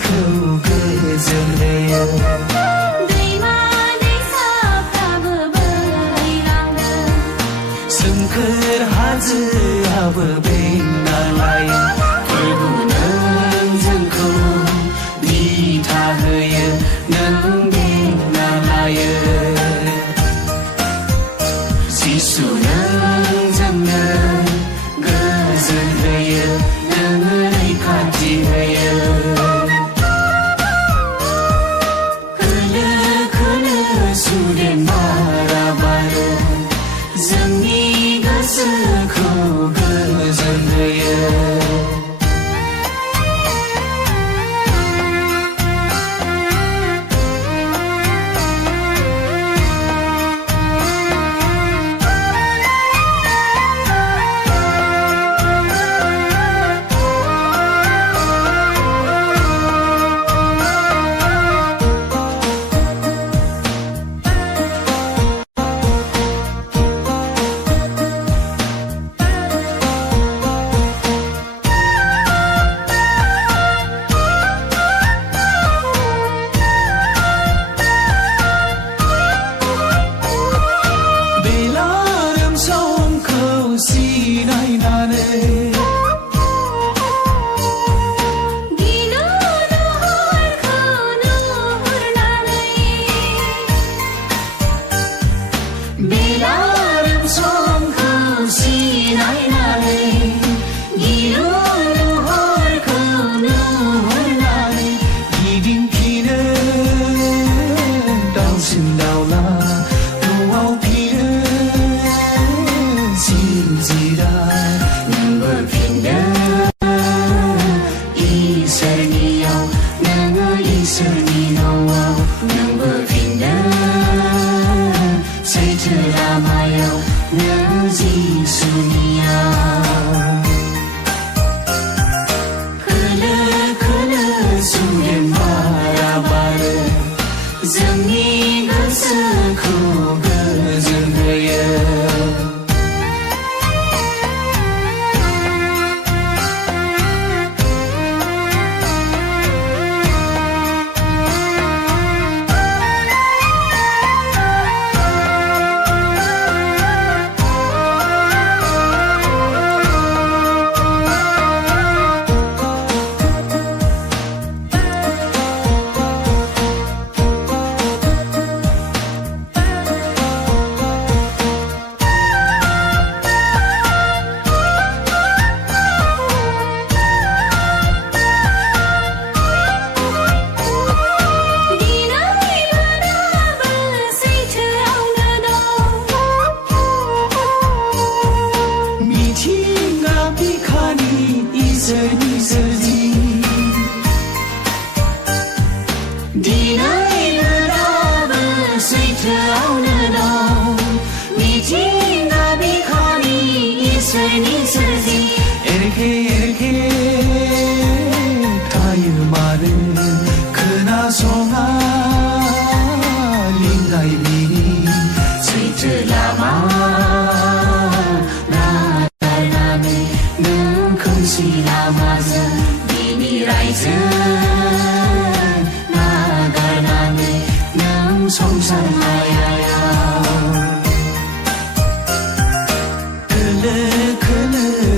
जोंखौ गोजोन होयो दैमा दैसाफ्राबो बोहैलांदों सोमखोर हाजोआबो बेंना लायो प्रभु नों जोंखौ दिथा होयो नों बेंना लायो जिसु नों जोंनो गोजोन होयो नों रैखाथि होयो खोलो खोलो सुदेम बारा बारो जोंनि गोसोखौ गोजोन होयो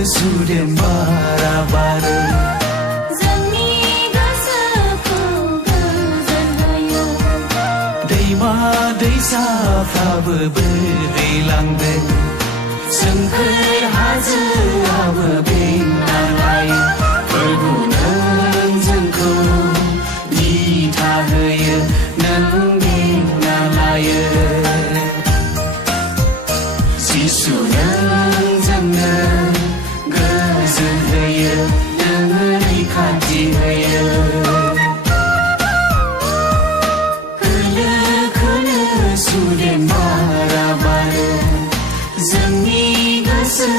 sudem bara baru जोंनि गोसोखौ गोजोन होयो दैमा दैसाफ्राबो बोहैलांदों सोमखोर हाजोआबो बेंना लायो प्रभु नों जोंखौ दिथा होयो नों बेंना लायो जिसु नों जोंनो गोजोन होयो नों रैखाथि होयो खोलो खोलो सुदेम बारा बारो जोंनि गोसो